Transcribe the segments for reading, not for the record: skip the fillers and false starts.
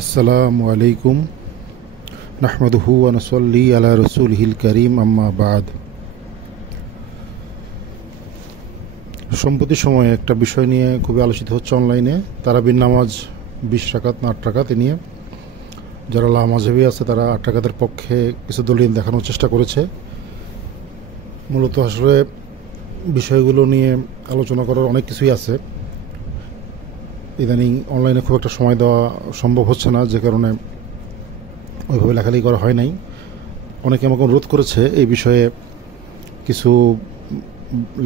আসসালামু আলাইকুম নাহমাদুহু ওয়া নুসাল্লি আলা রাসূলিহিল কারীম আম্মা বাদ। সম্প্রতি সময়ে একটা বিষয় নিয়ে খুবই আলোচিত হচ্ছে অনলাইনে, তারাবির নামাজ 20 রাকাত না 8 রাকাত। এ নিয়ে যারা লামাযহাবী আছে তারা 8 রাকাতের পক্ষে কিছু দলিল দেখানোর চেষ্টা করেছে। মূলত আসলে বিষয়গুলো নিয়ে আলোচনা করার অনেক কিছুই আছে। ইদানিং অনলাইনে খুব একটা সময় দেওয়া সম্ভব হচ্ছে না, যে কারণে ওইভাবে লেখালেখি করা হয় নাই। অনেকে আমাকে অনুরোধ করেছে এই বিষয়ে কিছু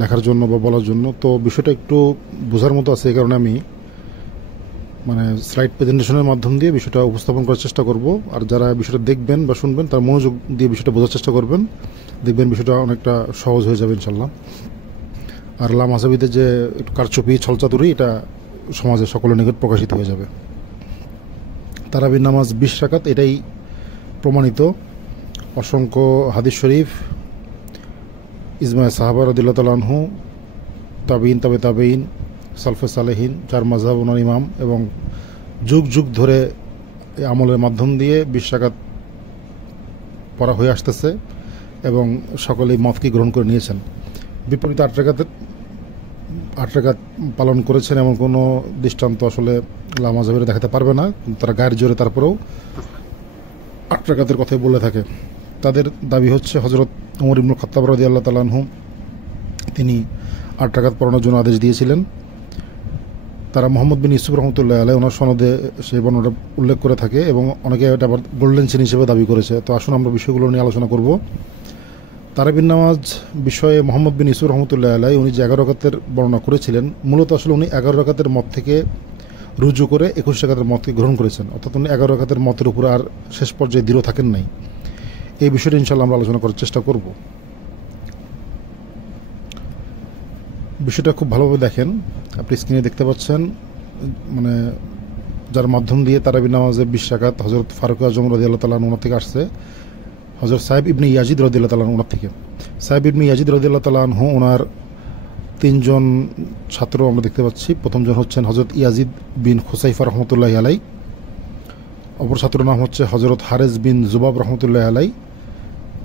লেখার জন্য বা বলার জন্য, তো বিষয়টা একটু বোঝার মতো আছে। এই কারণে আমি স্লাইড প্রেজেন্টেশনের মাধ্যম দিয়ে বিষয়টা উপস্থাপন করার চেষ্টা করব। আর যারা বিষয়টা দেখবেন বা শুনবেন তারা মনোযোগ দিয়ে বিষয়টা বোঝার চেষ্টা করবেন, দেখবেন বিষয়টা অনেকটা সহজ হয়ে যাবে ইনশাল্লাহ। আর লামাযহাবীদের যে একটু কারচুপি ছলচাতুরি, এটা সমাজে সকলের নিকট প্রকাশিত হয়ে যাবে। তারাবির নামাজ 20 রাকাত, এটাই প্রমাণিত। অসংখ্য হাদিস শরীফ, ইজমায়ে সাহাবা রাদিয়াল্লাহু তাআলা আনহু, তাবেঈন, তাবেঈন, সালফে সালেহিন, চার মাযহাব ওনার ইমাম, এবং যুগ যুগ ধরে এই আমলের মাধ্যম দিয়ে 20 রাকাত পড়া হয়ে আসতেছে এবং সকলেই মতকে গ্রহণ করে নিয়েছেন। বিপরীতে 8 রাকাত পালন করেছেন এমন কোনো দৃষ্টান্ত আসলে লামাযহাবীরা দেখাতে পারবে না। তারা গায়ের জোরে তারপরেও 8 রাকাতের কথাই বলে থাকে। তাদের দাবি হচ্ছে হযরত ওমর ইবনে খাত্তাব রাদিয়াল্লাহু তাআলা আনহু তিনি 8 রাকাত পড়ানোর জন্য আদেশ দিয়েছিলেন। তারা মুহাম্মদ বিন ইউসুফ রহমতুল্লাহ আলাইহি ওনার সনদে সেই বর্ণনাটা উল্লেখ করে থাকে এবং অনেকে এটা আবার গোল্ডেন চেন হিসেবে দাবি করেছে। তো আসুন আমরা বিষয়গুলো নিয়ে আলোচনা করব। তারাবির নামাজ বিষয়ে মুহাম্মদ বিন ইউসুফ রহমতুল্লাহ আলাইহি উনি যে 11 রাকাতের বর্ণনা করেছিলেন, মূলত আসলে উনি 11 রাকাতের মত থেকে রুজু করে 21 রাকাতের মতকে গ্রহণ করেছেন। অর্থাৎ উনি 11 রাকাতের মতের উপর আর শেষ পর্যায়ে দৃঢ় থাকেন নাই। এই বিষয়টা ইনশাআল্লাহ আমরা আলোচনা করার চেষ্টা করব। বিষয়টা খুব ভালোভাবে দেখেন, আপনি স্ক্রিনে দেখতে পাচ্ছেন, যার মাধ্যম দিয়ে তারাবির নামাজে 20 রাকাত হযরত ফারুক আজম রাদিয়াল্লাহু তাআলা ওনার থেকে আসছে। হযরত সাহেব ইবনে ইয়াজিদ রাদিয়াল্লাহু তাআলা ওনার থেকে। সাহেব ইবনে ইয়াজিদ রাদিয়াল্লাহু তাআলা আনহু ওনার 3 জন ছাত্র আমরা দেখতে পাচ্ছি। প্রথম জন হচ্ছেন হযরত ইয়াজিদ বিন খুসাইফা রহমতুল্লাহি আলাইহি, অপর ছাত্রের নাম হচ্ছে হযরত হারেস বিন জুবাব রহমতুল্লাহি আলাইহি,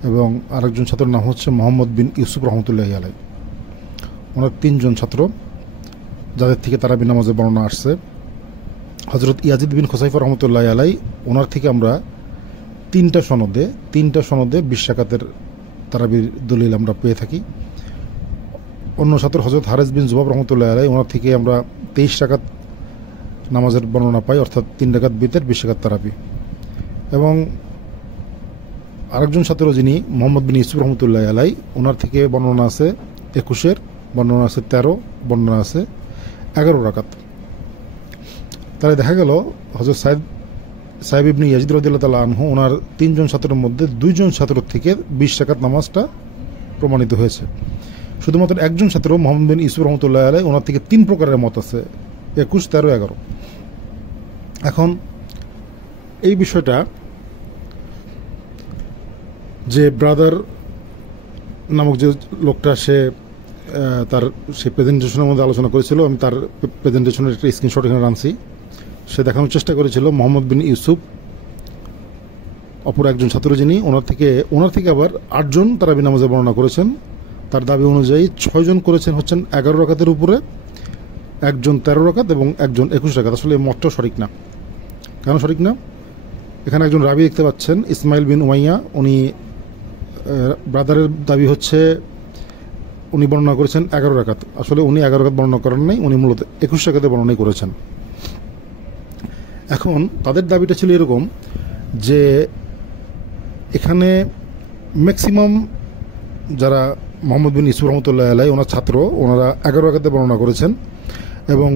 এবং আরেকজন ছাত্রের নাম হচ্ছে মুহাম্মদ বিন ইউসুফ রহমতুল্লাহি আলাইহি। ওনার 3 জন ছাত্র যাদের থেকে তারাবির নামাজের বর্ণনা আসছে। হযরত ইয়াজিদ বিন খুসাইফা রহমতুল্লাহি আলাইহি ওনার থেকে আমরা তিনটা সনদে 20 রাকাতের তারাবির দলিল আমরা পেয়ে থাকি। অন্য ছাত্র হযরত হারেস বিন জুবাব রহমতুল্লাহি আলাইহি ওনার থেকে আমরা 23 রাকাত নামাজের বর্ণনা পাই, অর্থাৎ 3 রাকাত বিতের 20 রাকাত তারাবি। এবং আরেকজন ছাত্র যিনি মুহাম্মদ বিন ইউসুফ রহমতুল্লাহি আলাইহি ওনার থেকে বর্ণনা আছে 21-এর, বর্ণনা আছে 13, বর্ণনা আছে 11 রাকাত। তাহলে দেখা গেল হযরত সাহেব ইবনে ইয়াজিদ রাদিয়াল্লাহু তাআলা আনহু ওনার 3 জন ছাত্রের মধ্যে 2 জন ছাত্র থেকে 20 রাকাত নামাজটা প্রমাণিত হয়েছে। শুধুমাত্র একজন ছাত্র মুহাম্মদ বিন ইউসুফ রহমতুল্লাহি আলাইহি ওনার থেকে 3 প্রকারের মত আছে, 21, 13, 11। এখন এই বিষয়টা যে ব্রাদার নামক যে লোকটা তার সেই প্রেজেন্টেশনের মধ্যে আলোচনা করেছিল, আমি তার প্রেজেন্টেশনের একটা স্ক্রিনশট এখানে আনছি। সে দেখানোর চেষ্টা করেছিল মুহাম্মদ বিন ইউসুফ, অপর একজন ছাত্র যিনি ওনার থেকে আবার 8 জন তারাবির নামাজে বর্ণনা করেছেন। তার দাবি অনুযায়ী 6 জন করেছেন হচ্ছেন 11 রাকাতের উপরে, একজন 13 রাকাত এবং একজন 21 রাকাত। আসলে এই মতটাও সঠিক না। কেন সঠিক না? এখানে একজন রাবি দেখতে পাচ্ছেন ইসমাইল বিন উমাইয়া, উনি ব্রাদারের দাবি হচ্ছে উনি বর্ণনা করেছেন 11 রাকাত। আসলে উনি 11 রাকাত বর্ণনা করেন নাই, উনি মূলত 21 রাকাতে বর্ণনাই করেছেন। এখন তাদের দাবিটা ছিল এরকম যে এখানে ম্যাক্সিমাম যারা মুহাম্মদ বিন ইউসুফ রহমতুল্লাহি আলাইহি ওনার ছাত্র, ওনারা 11 রাকাতে বর্ণনা করেছেন এবং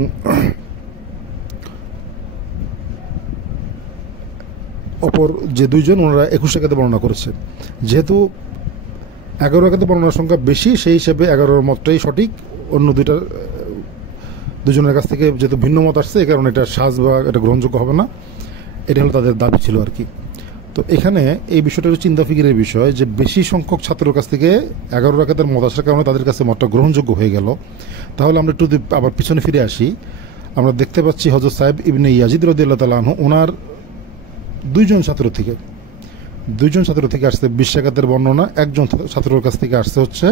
অপর যে 2 জন ওনারা 21 রাকাতে বর্ণনা করেছে। যেহেতু 11 রাকাতে বর্ণনার সংখ্যা বেশি, সেই হিসেবে 11 মতটাই সঠিক। অন্য দুজনের কাছ থেকে যেহেতু ভিন্ন মত আসছে, এই কারণে এটা সাজ বা এটা গ্রহণযোগ্য হবে না। এটা হলো তাদের দাবি ছিল আর কি। তো এখানে এই বিষয়টা হচ্ছে চিন্তা ফিকিরের বিষয়, যে বেশি সংখ্যক ছাত্রের কাছ থেকে 11 রাকাতের মত আসার কারণে তাদের কাছে মতটা গ্রহণযোগ্য হয়ে গেল। তাহলে আমরা একটু আবার পিছনে ফিরে আসি। আমরা দেখতে পাচ্ছি হযরত সাহেব ইবনে ইয়াজিদ রাদিয়াল্লাহু তাআলা আনহু ওনার দুইজন ছাত্র থেকে আসছে 20 রাকাতের বর্ণনা, একজন ছাত্রের কাছ থেকে আসছে হচ্ছে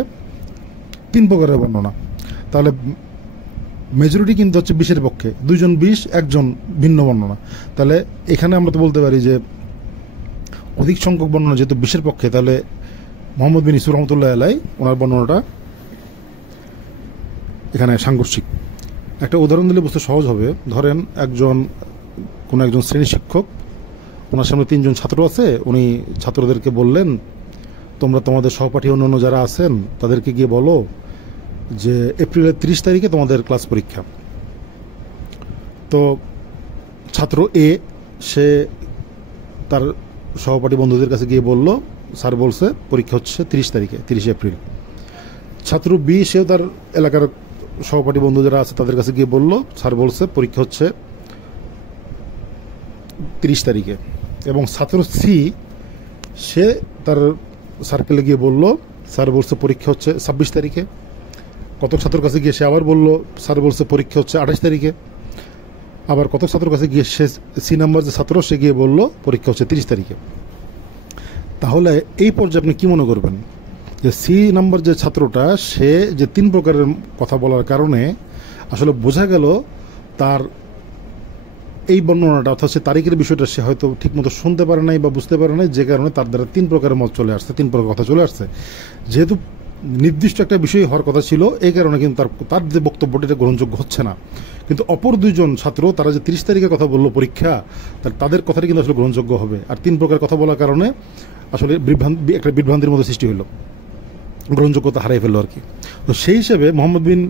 3 প্রকারের বর্ণনা। তাহলে মেজরিটি কিন্তু হচ্ছে 20-এর পক্ষে, 2 জন 20, একজন ভিন্ন বর্ণনা। তাহলে এখানে আমরা তো বলতে পারি যে অধিক সংখ্যক বর্ণনা যেহেতু 20-এর পক্ষে, তাহলে মোহাম্মদ বিন ইসুফ রহমতুল্লাহ আলাইহি ওনার বর্ণনাটা এখানে সাংঘর্ষিক। একটা উদাহরণ দিলে বুঝতে সহজ হবে। ধরেন কোনো একজন শ্রেণী শিক্ষক, ওনার সামনে 3 জন ছাত্র আছে, উনি ছাত্রদেরকে বললেন, তোমরা তোমাদের সহপাঠী অন্যান্য যারা আছেন তাদেরকে গিয়ে বলো যে এপ্রিলের 30 তারিখে তোমাদের ক্লাস পরীক্ষা। তো ছাত্র এ সে তার সহপাঠী বন্ধুদের কাছে গিয়ে বলল, স্যার বলছে পরীক্ষা হচ্ছে 30 তারিখে, 30 এপ্রিল। ছাত্র বি সেও তার এলাকার সহপাঠী বন্ধু যারা আছে তাদের কাছে গিয়ে বলল, স্যার বলছে পরীক্ষা হচ্ছে 30 তারিখে। এবং ছাত্র সি সে তার সার্কেলে গিয়ে বলল, স্যার বলছে পরীক্ষা হচ্ছে 26 তারিখে। কত ছাত্রের কাছে গিয়ে সে আবার বলল, স্যার বলছে পরীক্ষা হচ্ছে 28 তারিখে। আবার কত ছাত্রের কাছে গিয়ে সে সি নাম্বার যে ছাত্র সে গিয়ে বলল পরীক্ষা হচ্ছে 30 তারিখে। তাহলে এই পর্যায়ে আপনি কি মনে করবেন যে সি নাম্বার যে ছাত্রটা সে যে 3 প্রকারের কথা বলার কারণে আসলে বোঝা গেল তার এই বর্ণনাটা অর্থাৎ সে তারিখের বিষয়টা সে হয়তো ঠিকমতো শুনতে পারে নাই বা বুঝতে পারে নাই, যে কারণে তার দ্বারা 3 প্রকারের মত চলে আসছে, 3 প্রকার কথা চলে আসছে। যেহেতু নির্দিষ্ট একটা বিষয় হওয়ার কথা ছিল, এই কারণে কিন্তু তার যে বক্তব্যটা এটা গ্রহণযোগ্য হচ্ছে না। কিন্তু অপর 2 জন ছাত্র তারা যে 30 তারিখের কথা বললো পরীক্ষা, তাদের কথাটি কিন্তু আসলে গ্রহণযোগ্য হবে। আর 3 প্রকার কথা বলার কারণে আসলে একটা বিভ্রান্তির মধ্যে সৃষ্টি হলো, গ্রহণযোগ্যতা হারিয়ে ফেললো আর কি। তো সেই হিসেবে মোহাম্মদ বিন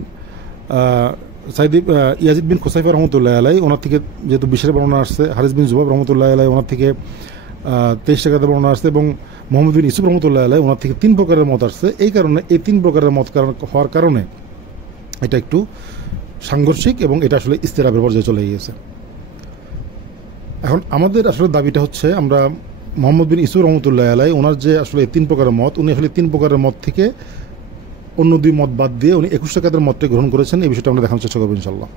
ইয়াজিদ বিন খুসাইফা রহমতুল্লাহ আলাই ওনার থেকে যেহেতু 20-এর বর্ণনা আসছে, হারিস বিন জুবাব রহমতুল্লাহ আলাই ওনার থেকে 23 রাকাতের বর্ণনা আসছে, এবং মোহাম্মদ বিন ইউসুফ রহমতুল্লাহ আলাই ওনার থেকে 3 প্রকারের মত আসছে। এই কারণে এই 3 প্রকারের মত হওয়ার কারণে এটা একটু সাংঘর্ষিক এবং এটা আসলে ইস্তেরাবের পর্যায়ে চলে গিয়েছে। এখন আমাদের আসলে দাবিটা হচ্ছে, আমরা মোহাম্মদ বিন ইউসুফ রহমতুল্লাহ আলাই ওনার যে আসলে 3 প্রকারের মত, উনি আসলে 3 প্রকারের মত থেকে অন্য 2 মত বাদ দিয়ে উনি 21 রাকাতের মতটা গ্রহণ করেছেন। এই বিষয়টা আমরা দেখানোর চেষ্টা করবো ইনশাল্লাহ।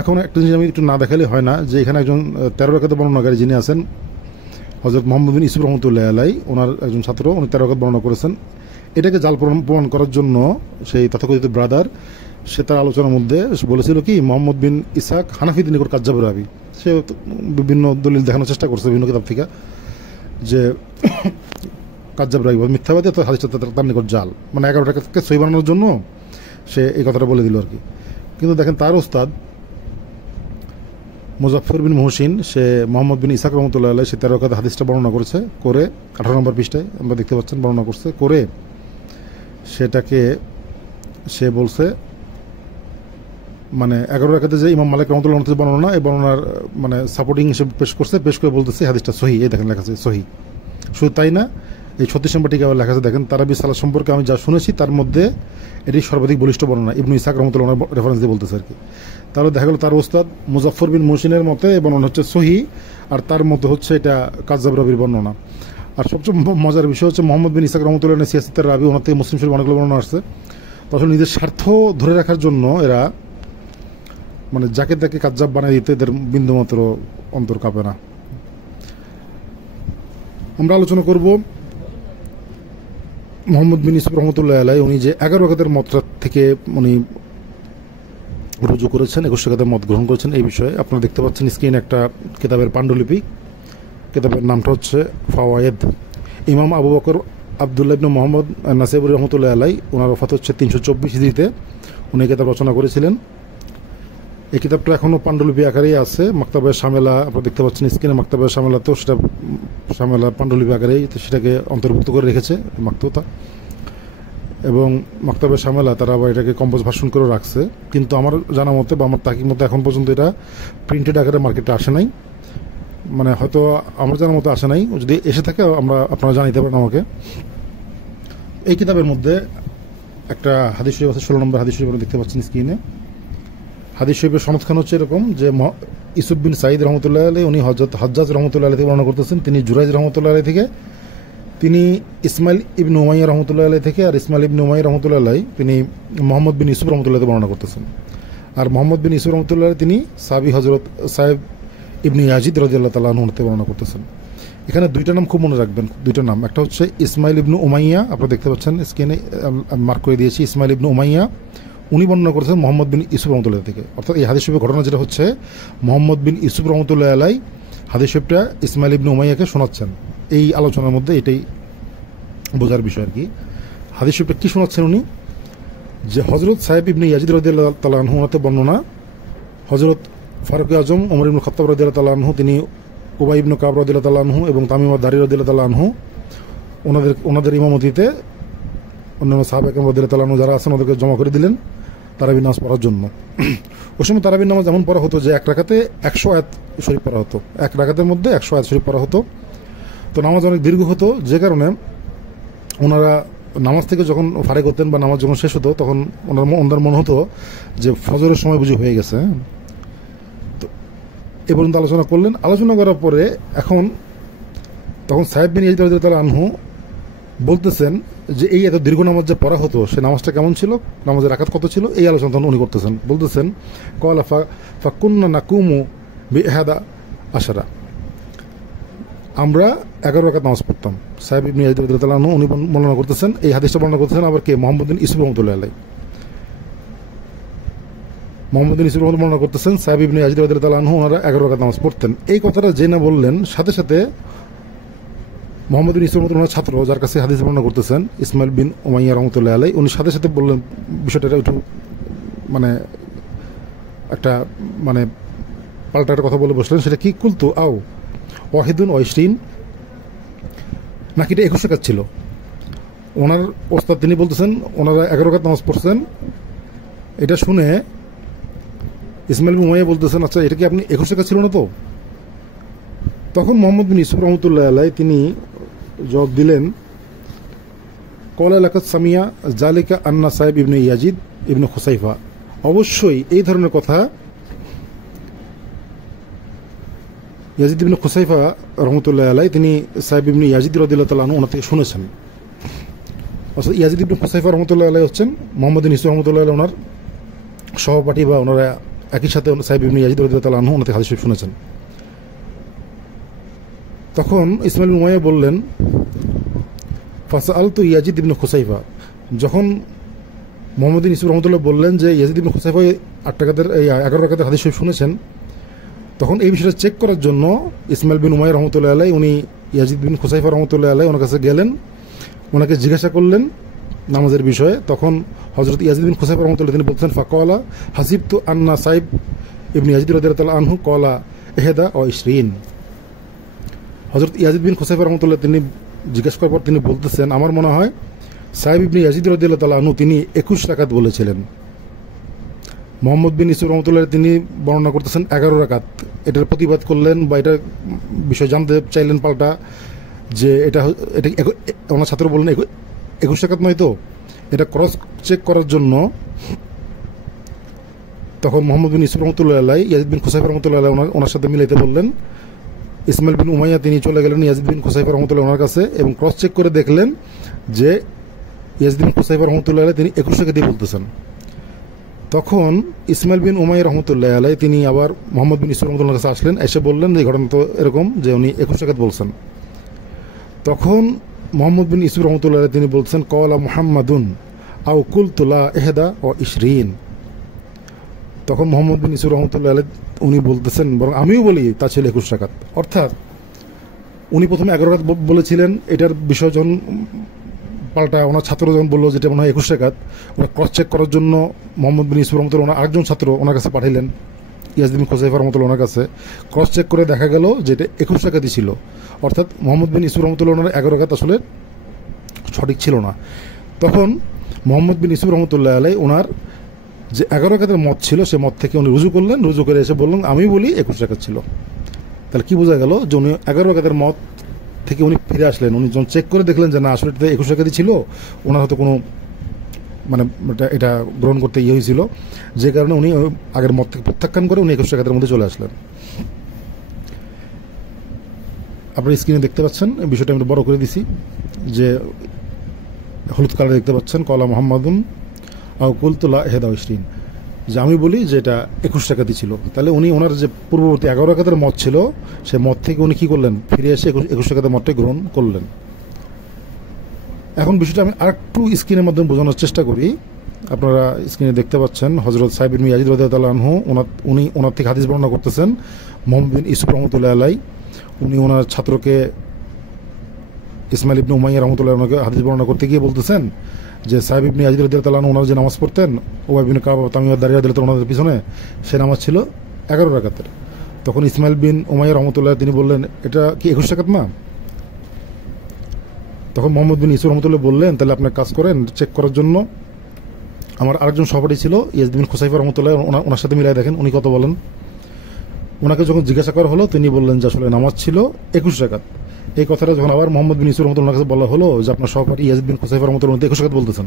এখন একটা জিনিস আমি একটু না দেখালে হয় না, যে এখানে একজন 13 রাকাতের বর্ণনাকারী যিনি আছেন হযরত মোহাম্মদ বিন ইউসুফ রহমতুল্লাহ আলাই, ওনার একজন ছাত্র, উনি 13 রাকাত বর্ণনা করেছেন। এটাকে জাল প্রমাণ করার জন্য সেই তথাকথিত ব্রাদার সে তার আলোচনার মধ্যে বলেছিল কি, মোহাম্মদ বিন ইসহাক হানাফিদের নিকট কাজ্জাব রাবি। সে বিভিন্ন দলিল দেখানোর চেষ্টা করছে বিভিন্ন কিতাব থেকে যে কাজ্জাব রাবি বা মিথ্যাবাদী, তো হাদিসটা তার নিকট জাল, মানে 11 রাকাতকে সহি বানানোর জন্য সে এই কথাটা বলে দিল আর কি। কিন্তু দেখেন তার ওস্তাদ মুজাফফর বিন মুহসিন সে মোহাম্মদ বিন ইসহাক রহমতুল্লাহ আলাইহি সে 13 রাকাত হাদিসটা বর্ণনা করেছে, করে 18 নম্বর পৃষ্ঠায় আমরা দেখতে পাচ্ছেন বর্ণনা করছে, করে সেটাকে সে বলছে মানে 11 রাকাতে যে ইমাম মালিক রহমতুল্লাহ বর্ণনা, এই বর্ণনার মানে সাপোর্টিং হিসেবে পেশ করছে, পেশ করে বলতেছে হাদিসটা সহি। এই দেখেন লেখা আছে সহি। শুধু তাই না, এই 36 নম্বর টিকা লেখা আছে, দেখেন তারাবি সালাত সম্পর্কে আমি যা শুনেছি তার মধ্যে এটি সর্বাধিক বলিষ্ঠ বর্ণনা, ইবনু ইসহাক রহমতুল্লাহ রেফারেন্স দিয়ে বলতেছে আর কি। তাহলে দেখা গেল তার ওস্তাদ মুজাফফর বিন মুহসিনের মতে এই বর্ণনা হচ্ছে সহি, আর তার মতে হচ্ছে এটা কাজ্জাব রাবির বর্ণনা। আর সবচেয়ে মজার বিষয় হচ্ছে মোহাম্মদ বিন ইসহাক রহমতুল্লাহ সিয়াসিতের রাবি, ওনার থেকে মুসলিম শরীফ অনেকগুলো বর্ণনা আসছে। আসলে নিজের স্বার্থ ধরে রাখার জন্য এরা মানে যাকে তাকে কাজ্জাব বানিয়ে দিতে এদের বিন্দুমাত্র অন্তর কাঁপে না। আমরা আলোচনা করব মোহাম্মদ বিন ইউসুফ রহমতুল্লাহ আলাই উনি যে 11 রাকাতের মতটা থেকে উনি রুজু করেছেন, 21 রাকাতের মত গ্রহণ করেছেন, এই বিষয়ে আপনারা দেখতে পাচ্ছেন স্ক্রিনে একটা কিতাবের পাণ্ডুলিপি। কিতাবের নামটা হচ্ছে ফাওয়ায়েদ। ইমাম আবু বকর আবদুল্লাহ ইবনে মোহাম্মদ নাসিবুর রহমতুল্লাহ আলাই ওনার ওফাত হচ্ছে 324 হিজরিতে, উনি কিতাব রচনা করেছিলেন। এই কিতাবটা এখনও পাণ্ডুলিপি আকারেই আছে। মাকতাবে শামেলা আপনারা দেখতে পাচ্ছেন স্ক্রিনে, মাকতাবে শামেলাতেও সেটা শামেলা পাণ্ডুলিপি আকারেই সেটাকে অন্তর্ভুক্ত করে রেখেছে মাকতুতা, এবং মাকতাবে শামেলা তারা আবার এটাকে কম্পোজ ভার্সন করে রাখছে। কিন্তু আমার জানা মতে বা আমার তাকির মতো এখন পর্যন্ত এটা প্রিন্টেড আকারে মার্কেটে আসে নাই, মানে হয়তো আমার জানার মতো আসে নাই। যদি এসে থাকে আপনারা জানাইতে পারেন আমাকে। এই কিতাবের মধ্যে একটা হাদিস শরীফ আছে, 16 নম্বর হাদিস শরীফ দেখতে পাচ্ছেন স্ক্রিনে। হাদিস শরীফের সনদখান হচ্ছে এরকম যে ইউসুফ বিন সাঈদ রহমতুল্লাহ আলাইহি উনি হজ্জাজ রহমতুল্লাহ আলাইহি থেকে বর্ণনা করতেছেন, তিনি জুরাইজ রহমতুল্লাহ আলাইহি থেকে, তিনি ইসমাইল ইবনে উমাইয়া রহমতুল্লাহ আলাইহি থেকে, আর ইসমাইল ইবনে উমাইয়া রহমতুল্লাহ আলাইহি তিনি মোহাম্মদ বিন ইউসুফ রহমতুল্লাহ বর্ণনা করতেছেন। আর মোহাম্মদ বিন ইউসুফ রহমতুল্লাহ তিনি সাহাবী হযরত সাহেব ইবনে ইয়াজিদ রাদিয়াল্লাহু তাআলা আনহু হতে বর্ণনা করতেছেন। এখানে দুইটা নাম খুব মনে রাখবেন, দুইটা নাম। একটা হচ্ছে ইসমাইল ইবনু উমাইয়া, আপনারা দেখতে পাচ্ছেন স্ক্রিনে মার্ক করে দিয়েছি, ইসমাইল ইবনু উমাইয়া। উনি বর্ণনা করেছেন মোহাম্মদ বিন ইউসুফ রহমতুল্লাহ থেকে। অর্থাৎ এই হাদিস শরীফের ঘটনা যেটা হচ্ছে, মোহাম্মদ বিন ইউসুফ রহমতুল্লাহ আলাই হাদিস শরীফটা ইসমাইল ইবনু উমাইয়াকে শোনাচ্ছেন। এই আলোচনার মধ্যে এটাই বোঝার বিষয় আর কি। হাদিস শরীফটা কী শোনাচ্ছেন উনি, যে হজরত সাহেব ইবনে ইয়াজিদ রাদিয়াল্লাহু তাআলা আনহু ওনাতে বর্ণনা, হজরত ফারুক আজম ওমর ইবনে খাত্তাব রাদিয়াল্লাহু তাআলা আনহু, তিনি উবাই ইবনে কাব রাদিয়াল্লাহু তাআলা আনহু এবং তামিম আদ-দারি রাদিয়াল্লাহু তাআলা আনহু ওনাদের ইমামতিতে অন্যান্য সাহাবা কেরাম রাদিয়াল্লাহু তাআলা আনহু যারা আছেন ওদেরকে জমা করে দিলেন তারাবির নামাজ পড়ার জন্য। ওই সময় তারাবির নামাজ এমন পড়া হতো যে এক রাকাতে 100 আয়াত শরীফ পড়া হতো, এক রাকাতের মধ্যে 100 আয়াত শরীফ পড়া হতো। তো নামাজ অনেক দীর্ঘ হতো, যে কারণে ওনারা নামাজ থেকে যখন ফারেক হতেন বা নামাজ যখন শেষ হতো তখন ওনার মনে হতো যে ফজরের সময় বুঝি হয়ে গেছে। তো এ পর্যন্ত আলোচনা করলেন। আলোচনা করার পরে তখন সাহেব বিন ইয়াজিদ রাদিয়াল্লাহু তাআলা আনহু বলতেছেন যে এই এত দীর্ঘ নামাজ যে পড়া হতো সে নামাজটা কেমন ছিল, নামাজের রাকাত কত ছিল, এই আলোচনা তখন উনি করতেছেন। বলতেছেন ক্বালা ফাকুন্না নাকুমু বিইহাদা আশারা, আমরা 11 রাকাত নামাজ পড়তাম। সাহেব ইবনে ইয়াজিদ রাদিয়াল্লাহু তাআলা আনহু উনি বর্ণনা করতেছেন, এই হাদিসটা বর্ণনা করতেছেন আবার কে, মোহাম্মদ বিন ইউসুফ রহমতুল্লাহ আলাইহি। মোহাম্মদ বিন ইউসুফ রহমতুল্লাহ বর্ণনা করতেছেন সাহেব ইবনে ইয়াজিদ রাদিয়াল্লাহু তাআলা আনহু ওনারা 11 রাকাত নামাজ পড়তেন। এই কথাটা জেনে বললেন, সাথে সাথে মোহাম্মদ বিন ইউসুফ রহমতুল্লাহ ছাত্র যার কাছে হাদিস বর্ণনা করতেছেন ইসমাইল বিন উমাইয়া রহমতুল্লাহ আলাইহি, উনি সাথে সাথে বললেন বিষয়টা একটু একটা পাল্টা একটা কথা বলে বসলেন। সেটা কি, কুলতু আও ওয়াহিদুন ওয়াইশরিন, নাকি এটা 21 রাকাত ছিল। ওনার ওস্তাদ তিনি বলতেছেন ওনারা 11 রাকাত নামাজ পড়ছেন। এটা শুনে ইসমাইল বিন উমাইয়া বলতেছেন, আচ্ছা এটা কি আপনি 21 রাকাত ছিল না তো? তখন মোহাম্মদ বিন ইউসুফ রহমতুল্লাহ আলাইহি তিনি জবাব দিলেন, ক্বালা লাকাদ সামিয়া যালিকা আন্না সাহেব ইবনে ইয়াজিদ ইবনে খুসাইফা, অবশ্যই এই ধরনের কথা ইয়াজিদ ইবনে খুসাইফা রহমতুল্লাহ আলাইহি তিনি সাহেব ইবনে ইয়াজিদ রাদিয়াল্লাহু তাআলা আনহু ওনার থেকে শুনেছেন। অর্থাৎ ইয়াজিদ ইবনে খুসাইফা রহমতুল্লাহ আলাইহি হচ্ছেন মোহাম্মদ বিন ইউসুফ রহমতুল্লাহ আলাইহি ওনার সহপাঠী, বা ওনারা একই সাথে সাহেব ইবনে ইয়াজিদ রাদিয়াল্লাহু তাআলা আনহু ওনার থেকে হাদিস শরীফ শুনেছেন। তখন ইসমাইল বিন উমাইয়া বললেন, ফাসআলতু ইয়াজিদ ইবনে খুসাইফা, যখন মোহাম্মদ বিন ইউসুফ রহমতুল্লাহ বললেন যে ইয়াজিদ ইবনে খুসাইফা 11 রাকাতের হাদিস শরীফ শুনেছেন, তখন এই বিষয়টা চেক করার জন্য ইসমাইল বিন উমাইয়া রহমতুল্লাহ আলাইহি উনি ইয়াজিদ বিন খুসাইফা রহমতুল্লাহ আলাইহি ওনার কাছে গেলেন, ওনাকে জিজ্ঞাসা করলেন নামাজের বিষয়ে। তখন হযরত ইয়াজিদ বিন খুসাইফা রহমতুল্লাহ তিনি বলছেন, ফাকালা হাসিবতু আন্না সাইব ইবনে ইয়াজিদ রাদিয়াল্লাহু তাআলা আনহু ক্বালা ইহদা ওয়া ইশরিন। হযরত ইয়াজিদ বিন খুসাইফা রহমতুল্লাহ তিনি জিজ্ঞাসা করার পর তিনি বলতেছেন, আমার মনে হয় সাহেব ইবনে ইয়াজিদ রাদিয়াল্লাহু তাআলা আনহু তিনি 21 রাকাত বলেছিলেন। মোহাম্মদ বিন ইউসুফ রহমতুল্লাহ তিনি বর্ণনা করতেছেন 11 রাকাত। এটার প্রতিবাদ করলেন বা এটার বিষয় জানতে চাইলেন পাল্টা, যে এটা ওনার ছাত্র বললেন 21 রাকাত নয় তো, এটা ক্রস চেক করার জন্য তখন মোহাম্মদ বিন ইউসুফ রহমতুল্লাহ আলাইহি ইয়াজিদ বিন খুসাইফা রহমতুল্লাহ আলাইহি ওনার সাথে মিলাইতে বললেন। ইসমাইল বিন উমাইয়া তিনি চলে গেলেন ইয়াজিদ বিন খুসাইফা রহমতুল্লাহ ওনার কাছে এবং ক্রস চেক করে দেখলেন যে ইয়াজিদ বিন খুসাইফা রহমতুল্লাহ আলাইহি তিনি 21 রাকাতই বলতেছেন। তখন ইসমাইল বিন উমাইয়া রহমতুল্লাহ আলাইহি তিনি আবার মোহাম্মদ বিন ইউসুফ রহমতুল্লাহর কাছে আসলেন, এসে বললেন যে এই ঘটনা তো এরকম যে উনি 21 রাকাত বলছেন। তখন মোহাম্মদ বিন ইউসুফ রহমতুল্লাহ আলাইহি তিনি বলছেন, ক্বালা মুহাম্মাদুন আও কুলতু লা ইহদা ওয়া ইশরিন। তখন মোহাম্মদ বিন ইউসুফ রহমতুল্লাহ আলাইহি উনি বলতেছেন, বরং আমিও বলি তা ছিল 21 রাকাত। অর্থাৎ উনি প্রথমে 11 রাকাত বলেছিলেন, এটার বিষয় যখন পাল্টা ওনার ছাত্র যখন বললো যেটা মনে হয় 21 রাকাত, ওরা ক্রস চেক করার জন্য মোহাম্মদ বিন ইউসুফ রহমতুল্লাহ ওনার আরেকজন ছাত্র ওনার কাছে পাঠাইলেন, ইয়াজিদ বিন খুসাইফা রহমতুল্লাহ ওনার কাছে। ক্রস চেক করে দেখা গেল যে এটা 21 রাকাতই ছিল। অর্থাৎ মোহাম্মদ বিন ইউসুফ রহমতুল্লাহ ওনার 11 রাকাত আসলে সঠিক ছিল না। তখন মোহাম্মদ বিন ইউসুফ রহমতুল্লাহ আলাইহি ওনার যে 11 রাকাতের মত ছিল সে মত থেকে উনি রুজু করলেন, রুজু করে এসে বললেন আমি বলি 21 রাকাত ছিল। তাহলে কি বোঝা গেল যে উনি 11 রাকাতের মত থেকে উনি ফিরে আসলেন। উনি যখন চেক করে দেখলেন যে না আসলে এটা 21 রাকাতই ছিল, ওনার হয়তো কোনো এটা গ্রহণ করতে হয়েছিল, যে কারণে উনি আগের মত থেকে প্রত্যাখ্যান করে উনি 21 রাকাতের মধ্যে চলে আসলেন। আপনারা স্ক্রিনে দেখতে পাচ্ছেন, বিষয়টা আমি বড় করে দিছি, যে হলুদ কালারে দেখতে পাচ্ছেন ক্বালা মুহাম্মাদুন আও কুলতু লা ইহদা ওয়া ইশরিন। যে আমি বলি যে এটা 21 রাকাতই ছিল, তাহলে উনি ওনার যে পূর্ববর্তী 11 রাকাতের মত ছিল সে মত থেকে উনি কি করলেন, ফিরে এসে 21 রাকাতের মতটাই গ্রহণ করলেন। এখন বিষয়টা আমি আরেকটু স্ক্রিনের মাধ্যমে বোঝানোর চেষ্টা করি। আপনারা স্ক্রিনে দেখতে পাচ্ছেন হযরত সাইব ইবনে ইয়াজিদ রাদিয়াল্লাহু আনহু উনি ওনার থেকে হাদিস বর্ণনা করতেছেন। মুহাম্মদ বিন ইউসুফ রাহমাতুল্লাহি আলাইহি উনি ওনার ছাত্রকে ইসমাইল ইবনে উমাইয়া রাহমাতুল্লাহি আলাইহি হাদিস বর্ণনা করতে গিয়ে বলতেছেন যে সাইব ইবনে ইয়াজিদ রাদিয়াল্লাহু আনহু ওনারা যে নামাজ পড়তেন উবাই ইবনে কাব তামিম আদ-দারি রাদিয়াল্লাহু আনহু ওনাদের পিছনে, সে নামাজ ছিল 11 রাকাতের। তখন ইসমাইল বিন উমাইয়া রাহমাতুল্লাহি তিনি বললেন এটা কি 21 রাকাত না? তখন মোহাম্মদ বিন ইউসুফ রহমতুল্লাহ বললেন তাহলে আপনার কাজ করেন, চেক করার জন্য আমার আরেকজন সহপাঠী ছিল ইয়াজিদ বিন খুসাইফা রহমতুল্লাহ, ওনার সাথে মিলাই দেখেন উনি কত বলেন। ওনাকে যখন জিজ্ঞাসা করা হলো তিনি বললেন যে আসলে নামাজ ছিল 21 রাকাত। এই কথাটা যখন আবার মোহাম্মদ বিন ইউসুফ রহমতুল্লাহ কাছে বলা হলো যে আপনার সহপাঠী ইয়াজিদ বিন খুসাইফা রহমতুল্লাহ 21 রাকাত বলতেছেন,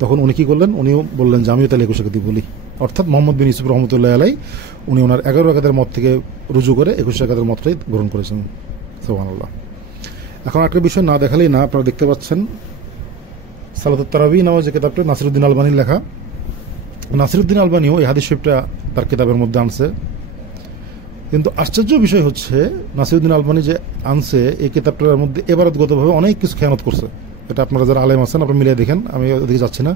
তখন উনি কি করলেন, উনিও বললেন যে আমিও তাহলে 21 রাকাতই বলি। অর্থাৎ মোহাম্মদ বিন ইউসুফ রহমতুল্লাহ আলাই উনি ওনার 11 রাকাতের মত থেকে রুজু করে 21 রাকাতের মতটাই গ্রহণ করেছেন। সুবহানাল্লাহ। এখন একটা বিষয় না দেখালেই না, আপনারা দেখতে পাচ্ছেন সালাতুত তারাবিহ নামে যে কিতাবটা নাসিরউদ্দিন আলবানীর লেখা, নাসিরউদ্দিন আলবানীও এই হাদিস শরীফটা তার কিতাবের মধ্যে আনছে। কিন্তু আশ্চর্য বিষয় হচ্ছে নাসিরউদ্দিন আলবানী যে আনছে এই কিতাবটার মধ্যে এবারতগতভাবে অনেক কিছু খেয়ানত করছে। এটা আপনারা যারা আলেম আছেন আপনারা মিলিয়ে দেখেন, আমি ওদিকে যাচ্ছি না,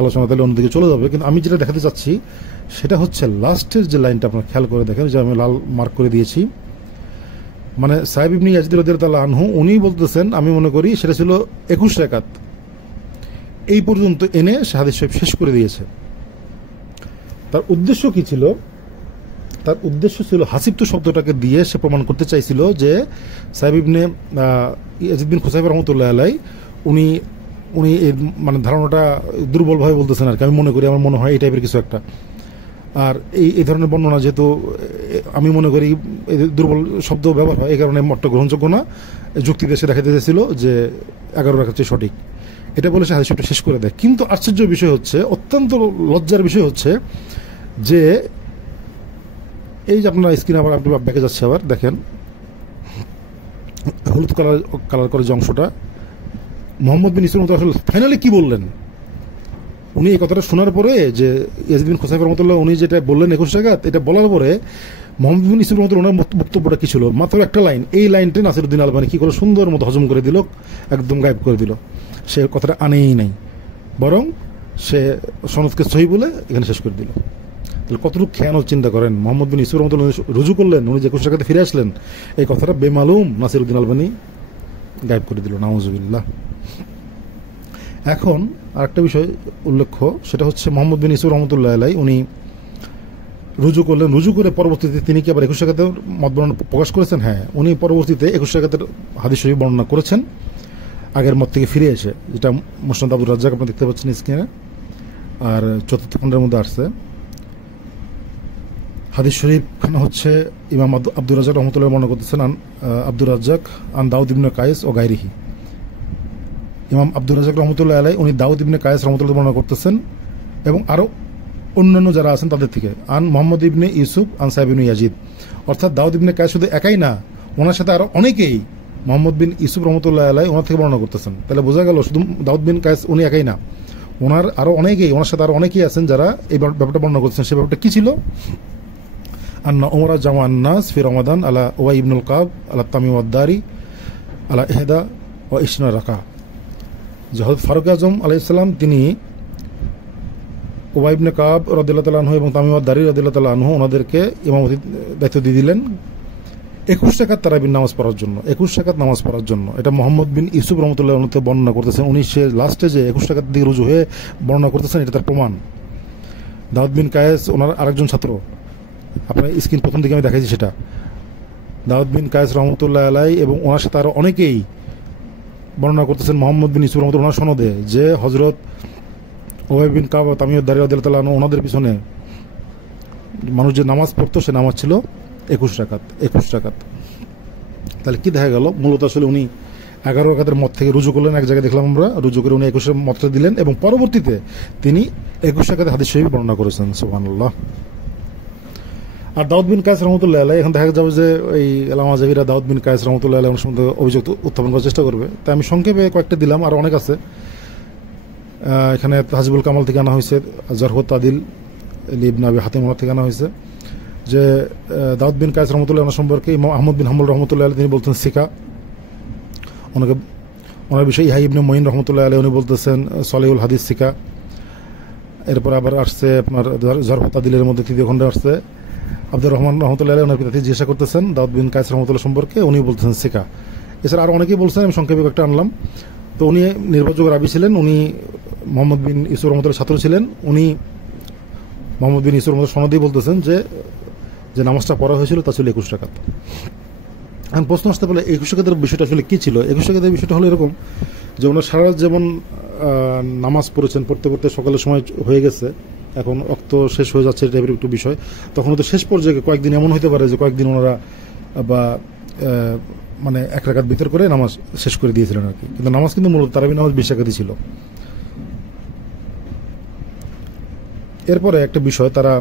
আলোচনা তাহলে অন্যদিকে চলে যাবে। কিন্তু আমি যেটা দেখাতে চাচ্ছি সেটা হচ্ছে লাস্টের যে লাইনটা আপনারা খেয়াল করে দেখেন, যে আমি লাল মার্ক করে দিয়েছি, মানে সাইব ইবনে ইয়াজিদ রাদিয়াল্লাহু আনহু উনি বলতেছেন আমি মনে করি সেটা ছিল 21 রাকাত, এই পর্যন্ত এনে সে হাদিস শরীফ শেষ করে দিয়েছে। তার উদ্দেশ্য কি ছিল? তার উদ্দেশ্য ছিল হাসিবতু শব্দটাকে দিয়ে সে প্রমাণ করতে চাইছিল যে সাইব ইবনে ইয়াজিদ বিন খুসাইফা রাহমাতুল্লাহি আলাইহি উনি উনি মানে ধারণাটা দুর্বলভাবে বলতেছেন আর কি, আমি মনে করি, আমার মনে হয় এই টাইপের কিছু একটা। আর এই ধরনের বর্ণনা যেহেতু আমি মনে করি দুর্বল শব্দ ব্যবহার হয়, এই কারণে মতটা গ্রহণযোগ্য না, যুক্তি দিয়ে সে দেখাতে চেয়েছিল যে 11 রাকাত সঠিক, এটা বলে সে হাদিস শরীফটা শেষ করে দেয়। কিন্তু আশ্চর্য বিষয় হচ্ছে, অত্যন্ত লজ্জার বিষয় হচ্ছে যে এই যে আপনারা স্ক্রিনে আবার আপনি ব্যাকে যাচ্ছে, আবার দেখেন হলুদ কালার করে যে অংশটা, মোহাম্মদ বিন ইসুফ আসলে ফাইনালি কি বললেন? উনি এই কথাটা শোনার পরে যে ইয়াজিদ বিন খুসাইফা রাহমাতুল্লাহ উনি যেটা বললেন 21 রাকাত, এটা বলার পরে মোহাম্মদ বিন ইসুফ রাহমাতুল্লাহ ওনার বক্তব্যটা কি ছিল? মাত্র একটা লাইন, এই লাইনটা নাসিরউদ্দিন আলবানী কি করে সুন্দর মতো হজম করে দিল, একদম গায়েব করে দিল। সে কথাটা আনেই নাই, বরং সে সনদকে সহি বলে এখানে শেষ করে দিল। তাহলে কতটুকু খেয়াল চিন্তা করেন, মোহাম্মদ বিন ইসুফ রাহমাতুল্লাহ রুজু করলেন, উনি যে 21 রাকাতে ফিরে আসলেন, এই কথাটা বেমালুম নাসিরউদ্দিন আলবানী গায়েব করে দিল। নাউজুবিল্লাহ। এখন আরেকটা বিষয় উল্লেখ্য, সেটা হচ্ছে মোহাম্মদ বিন ইসুফ রহমতুল্লাহ আলাই উনি রুজু করলেন, রুজু করে পরবর্তীতে তিনি কি আবার 21 রাকাতের মত বর্ণনা প্রকাশ করেছেন? হ্যাঁ, উনি পরবর্তীতে 21 রাকাতের হাদিস শরীফ বর্ণনা করেছেন আগের মত থেকে ফিরে এসে, যেটা মুসনাদ আব্দুর রাজ্জাক আপনি দেখতে পাচ্ছেন স্ক্রিনে, আর চতুর্থ খণ্ডের মধ্যে আসছে। হাদিস শরীফ হচ্ছে ইমাম আব্দুর রাজ্জাক রহমতুল্লাহ বর্ণনা করতেছেন, আব্দুর রাজ্জাক আন দাউদ ইবনে কায়েস ও গায়রিহি। ইমাম আব্দুর রাজ্জাক রহমতুল্লাহ আলাই উনি দাউদ ইবনে কায়েস রহমতুল্লাহ বর্ণনা করতেছেন এবং আরো অন্যান্য যারা আছেন তাদের থেকে, আন মোহাম্মদ ইবনে ইউসুফ আন সাইব ইবনে ইয়াজিদ। অর্থাৎ দাউদ ইবনে কায়েস শুধু একাই না, ওনার সাথে আরো অনেকেই মোহাম্মদ বিন ইউসুফ রহমতুল্লাহ আলাই ওনার থেকে বর্ণনা করতেছেন। তাহলে বোঝা গেল শুধু দাউদ বিন কায়েস উনি একাই না, ওনার আরো অনেকেই, ওনার সাথে আরো অনেকেই আছেন যারা এই ব্যাপারটা বর্ণনা করতেছেন। সেই ব্যাপারটা কি ছিল? আন্না উমরা জামা নাস ফি রমাদান আলা ওয়াই ইবনুল কাব আলা তামিম আদ-দারি আলা ইহদা ওয়া ইশনা রাকা। যে হযরত ফারুক আজম আলাইহিস সালাম তিনি উবাই ইবনে কাব রাদিয়াল্লাহু তাআলা আনহু এবং তামিম আদ-দারি রাদিয়াল্লাহু তাআলা আনহু ওনাদেরকে ইমামতির দায়িত্ব দিয়ে দিলেন 21 রাকাত তারাবির নামাজ পড়ার জন্য, 21 রাকাত নামাজ পড়ার জন্য। এটা মোহাম্মদ বিন ইউসুফ রহমতুল্লাহ উনি বর্ণনা করতেছেন, উনি সে লাস্টে যে 21 রাকাত দিকে রুজু হয়ে বর্ণনা করতেছেন, এটা তার প্রমাণ। দাউদ বিন কায়েস ওনার আরেকজন ছাত্র, আপনার স্ক্রিন প্রথম দিকে আমি দেখাইছি সেটা, দাউদ বিন কায়েস রহমতুল্লাহ আলাই এবং ওনার সাথে আরো অনেকেই বর্ণনা করতেছেন মোহাম্মদ বিন ইউসুফ রহমতুল্লাহ ওনার সনদে যে হযরত উবাই বিন কাব তামিম আদ-দারি রাদিয়াল্লাহু তাআলা ওনাদের পিছনে মানুষ যে নামাজ পড়তো সে নামাজ ছিল 21 রাকাত। 21 রাকাত। তাহলে কি দেখা গেল? মূলত আসলে উনি 11 রাকাতের মত থেকে রুজু করলেন, এক জায়গায় দেখলাম আমরা, রুজু করে উনি 21 মতটা দিলেন এবং পরবর্তীতে তিনি 21 রাকাতের হাদিস শরীফ বর্ণনা করেছেন। সুবহানাল্লাহ। আর দাউদ বিন কায়েস রহমতুল্লাহ আলাই, এখন দেখা যাবে যে এই আল্লামা জাহিরা দাউদ বিন কায়েস রহমতুল্লাহ আলাই সম্বন্ধে অভিযোগ উত্থাপন করার চেষ্টা করবে। তাই আমি সংক্ষেপে কয়েকটা দিলাম, আর অনেক আছে। এখানে তাহজিবুল কামাল থেকে আনা হয়েছে, জারহ তাদিল ইবনে আবি হাতিম থেকে আনা হয়েছে যে দাউদ বিন কায়েস রহমতুল্লাহ সম্পর্কে ইমাম আহমদ বিন হাম্বল রহমতুল্লাহ তিনি বলতেন সিকা। ওনার বিষয়ে ইহা ইবনে মঈন রহমতুল্লাহ আলী উনি বলতেছেন সলিহুল হাদিস সিকা। এরপর আবার আসছে আপনার জরফতা দিলের মধ্যে তৃতীয় খণ্ডে আসছে আব্দুর রহমান রহমতুল্লাহ আলী ওনার পিতাকে জিজ্ঞাসা করতেছেন দাউদ বিন কায়েস রহমতুল্লাহ সম্পর্কে, উনি বলতেছেন সিকা। এছাড়া আরও অনেকেই বলছেন, আমি সংক্ষেপে একটা আনলাম। তো উনি নির্ভরযোগ্য রাবি ছিলেন, উনি মোহাম্মদ বিন ইসুর রহমতুল্লাহ ছাত্র ছিলেন। উনি মোহাম্মদ বিন ইসুর রহমতুল্লাহ সনদেই বলতেছেন যে নামাজটা পড়া হয়েছিল তা ছিল 21 রাকাত। এখন প্রশ্ন আসতে পারে 21 রাকাতের বিষয়টা আসলে কী ছিল। 21 রাকাতের বিষয়টা হলো এরকম যে ওনার সারা রাত যেমন নামাজ পড়েছেন, পড়তে পড়তে সকালের সময় হয়ে গেছে, এখন রক্ত শেষ হয়ে যাচ্ছে টাইপের একটু বিষয়, তখন তো শেষ পর্যায়ে কয়েকদিন এমন হতে পারে যে কয়েকদিন ওনারা বা মানে 1 রাকাত ভিতর করে নামাজ শেষ করে দিয়েছিলেন আর কি। কিন্তু নামাজ কিন্তু মূলত তারাবি নামাজ 20 রাকাতই ছিল। এরপরে একটা বিষয় তারা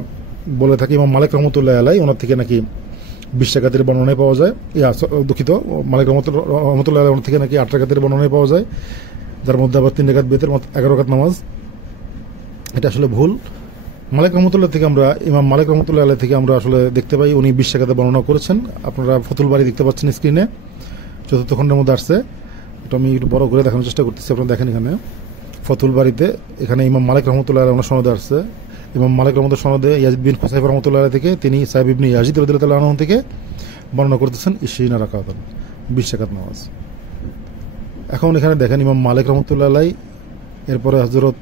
বলে থাকে, ইমাম মালিক রহমতুল্লাহ আলাই ওনার থেকে নাকি 20 রাকাতের বর্ণনায় পাওয়া যায়, দুঃখিত, মালিক রহমতুল্লাহ আলাই ওনার থেকে নাকি 8 রাকাতের বর্ণনায় পাওয়া যায়, যার মধ্যে আবার 3 রাকাত বেতের 11 রাকাত নামাজ। এটা আসলে ভুল। মালিক রহমতুল্লাহ থেকে আমরা ইমাম মালিক রহমতুল্লাহ আলাই থেকে আমরা আসলে দেখতে পাই উনি 20 রাকাতে বর্ণনা করেছেন। আপনারা ফতুল বাড়ি দেখতে পাচ্ছেন স্ক্রিনে, 4th খণ্ডের মধ্যে আসছে। এটা আমি একটু বড় করে দেখানোর চেষ্টা করতেছি, আপনারা দেখেন এখানে ফতুল বাড়িতে, এখানে ইমাম মালিক রহমতুল্লাহ আলাই ওনার সনদে আসছে। ইমাম মালিক রহমতুল্লাহ সনদে ইয়াজিদ বিন খুসাইফা রহমতুল্লাহ আলাই থেকে তিনি সাহেব ইবনে ইয়াজিদ রাদিয়াল্লাহু আনহু থেকে বর্ণনা করতেছেন 20 রাকাত 20 রাকাত নামাজ। এখন এখানে দেখেন ইমাম মালিক রহমতুল্লাহ আলাই, এরপরে হযরত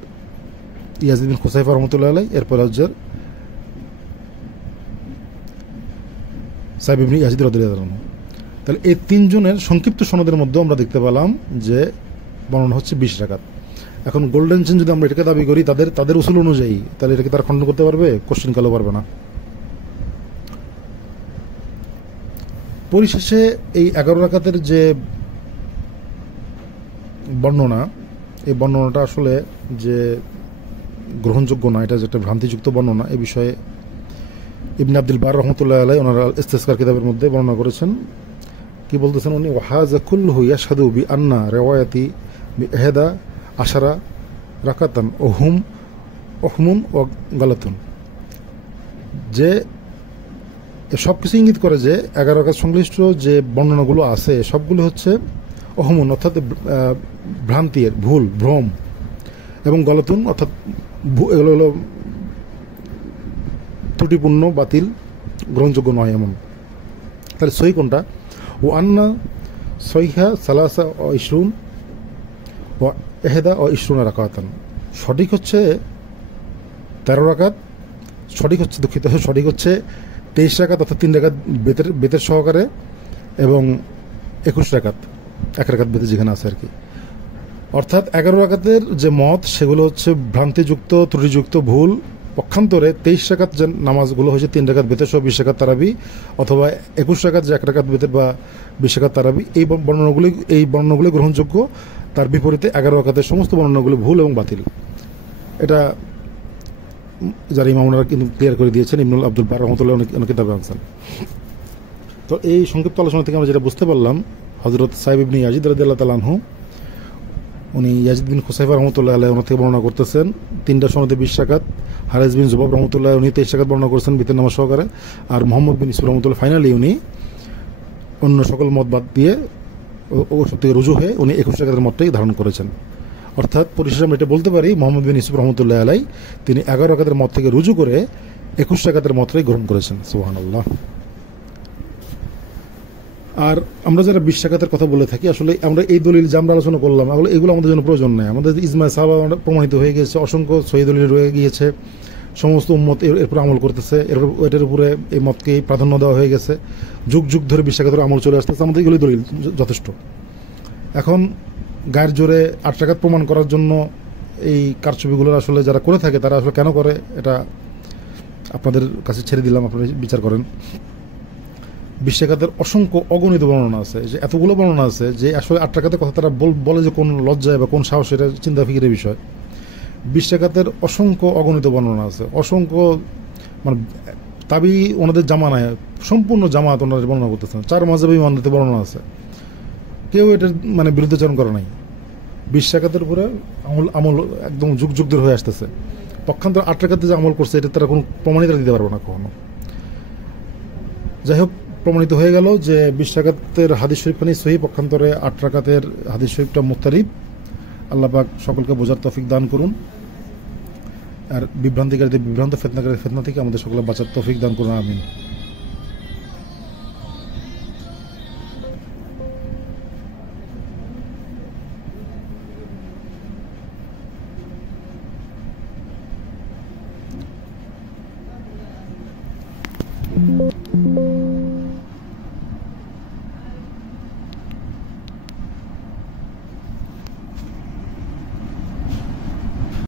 ইয়াজিদ বিন খুসাইফা রহমতুল্লাহ আলাই, এরপরে হযরত সাহেব ইবনে ইয়াজিদ রাদিয়াল্লাহু আনহু। তাহলে এই 3 জনের সংক্ষিপ্ত সনদের মধ্যে আমরা দেখতে পেলাম যে বর্ণনা হচ্ছে 20 রাকাত। এখন গোল্ডেন চেন যদি আমরা এটাকে দাবি করি তাদের উসুল অনুযায়ী, তাহলে এটাকে তারা খণ্ডন করতে পারবে? কোশ্চেন কালেও পারবে না। পরিশেষে এই 11 রাকাতের যে বর্ণনা, এই বর্ণনাটা আসলে যে গ্রহণযোগ্য না, এটা যেটা ভ্রান্তিযুক্ত বর্ণনা, এই বিষয়ে ইবনে আব্দুল বার রহমতুল্লাহ আলাই ওনারা ইস্তেসকার কিতাবের মধ্যে বর্ণনা করেছেন। কি বলতেছেন উনি, ওয়াহাযা কুল্লুহু ইয়াশহাদু বিআন্না রিওয়ায়াতি বিইহদা আশারা রাকাতান ওহমুন ও গালাতুন, যে সব কিছু ইঙ্গিত করে যে 11 রাকাত সংশ্লিষ্ট যে বর্ণনাগুলো আছে সবগুলো হচ্ছে ওহমুন অর্থাৎ ভ্রান্তির, ভুল, ভ্রম, এবং গলাতুন অর্থাৎ এগুলো হলো ত্রুটিপূর্ণ, বাতিল, গ্রহণযোগ্য নয় এমন। তাহলে সহি কোনটা? ও আন্না সহিহা সালাসা ও ইশরুন ও এহেদা ও ইশরুন রাকাতান, সঠিক হচ্ছে 13 রাকাত, সঠিক হচ্ছে 23 রাকাত অর্থাৎ 3 রাকাত বেতের সহকারে, এবং 21 রাকাত 1 রাকাত বেতের যেখানে আছে আর কি। অর্থাৎ 11 রাকাতের যে মত সেগুলো হচ্ছে ভ্রান্তিযুক্ত, ত্রুটিযুক্ত, ভুল। পক্ষান্তরে 23 রাকাত যে নামাজগুলো হয়েছে 3 রাকাত বেতের সহ 20 রাকাত তারাবি, অথবা 21 রাকাত যে 1 রাকাত বেতের বা 20 রাকাত তারাবি, এই বর্ণনাগুলি গ্রহণযোগ্য। তার বিপরীতে 11 রাকাতের সমস্ত বর্ণনাগুলো ভুল এবং বাতিল। এটা যারা ইমাম ওনারা কিন্তু ক্লিয়ার করে দিয়েছেন, ইবনুল আব্দুল বার রহমতুল্লাহ অনেক কিতাবে আনছেন। তো এই সংক্ষিপ্ত আলোচনা থেকে আমরা যেটা বুঝতে পারলাম, হযরত সাহেব ইবনে ইয়াজিদ রাদিয়াল্লাহু তাআলা আনহু উনি ইয়াজিদ বিন খুসাইফা রহমতুল্লাহ আলাইহি ওনার থেকে বর্ণনা করতেছেন 3টা সনদে 20 রাকাত। হারিস বিন জুবাব রহমতুল্লাহ উনি 23 রাকাত বর্ণনা করছেন বিতের নামাজ সহকারে। আর মোহাম্মদ বিন ইসমাইল রহমতুল্লাহ ফাইনালি উনি অন্য সকল মত বাদ দিয়ে ও থেকে রুজু হয়ে উনি 21 রাকাতের মতটাই ধারণ করেছেন। অর্থাৎ পরিশেষে আমরা এটা বলতে পারি মোহাম্মদ বিন ইসমাইল রহমতুল্লাহ আলাইহি তিনি 11 রাকাতের মত থেকে রুজু করে 21 রাকাতের মতটাই গ্রহণ করেছেন। সুবহানাল্লাহ। আর আমরা যারা 20 রাকাতের কথা বলে থাকি, আসলে আমরা এই দলিল যে আমরা আলোচনা করলাম এগুলো আমাদের জন্য প্রয়োজন নেই। আমাদের ইজমা সাহাবা প্রমাণিত হয়ে গেছে, অসংখ্য সহিহ দলিল রয়ে গিয়েছে, সমস্ত উম্মত এরপর আমল করতেছে, এটার উপরে এই মতকেই প্রাধান্য দেওয়া হয়ে গেছে। যুগ যুগ ধরে 20 রাকাতের আমল চলে আসতেছে, আমাদের এগুলোই দলিল যথেষ্ট। এখন গায়ের জোরে 8 রাকাত প্রমাণ করার জন্য এই কারচুপিগুলো আসলে যারা করে থাকে তারা আসলে কেন করে, এটা আপনাদের কাছে ছেড়ে দিলাম, আপনারা বিচার করেন। 20 রাকাতের অসংখ্য অগণিত বর্ণনা আছে, যে এতগুলো বর্ণনা আছে যে আসলে 8 রাকাতের কথা তারা বলে যে কোন লজ্জায় বা কোন সাহস, এটা চিন্তা ফিকিরের বিষয়। 20 রাকাতের অসংখ্য অগণিত বর্ণনা আছে, অসংখ্য, মানে তাবি ওনাদের জামানায় সম্পূর্ণ জামাত ওনাদের বর্ণনা করতেছেন, 4 মাযহাবী ইমামদের বর্ণনা আছে, কেউ এটার মানে বিরুদ্ধাচরণ করে নাই। 20 রাকাতের উপরে আমল একদম যুগ যুগ ধরে হয়ে আসতেছে। পক্ষান্তর 8 রাকাতে যে আমল করছে এটা তারা কোনো প্রমাণিত দিতে পারবে না কখনো। যাই হোক, প্রমাণিত হয়ে গেল যে 20 রাকাতের হাদিস শরীফখানি সহিহ, পক্ষান্তরে 8 রাকাতের হাদিস শরীফটা মুত্তারিব। আল্লাহ পাক সকলকে বোঝার তৌফিক দান করুন, আর বিভ্রান্তিকারীদের বিভ্রান্ত ফিতনাকারীদের ফিতনা থেকে আমাদের সকলে বাঁচার তৌফিক দান করুন, আমিন।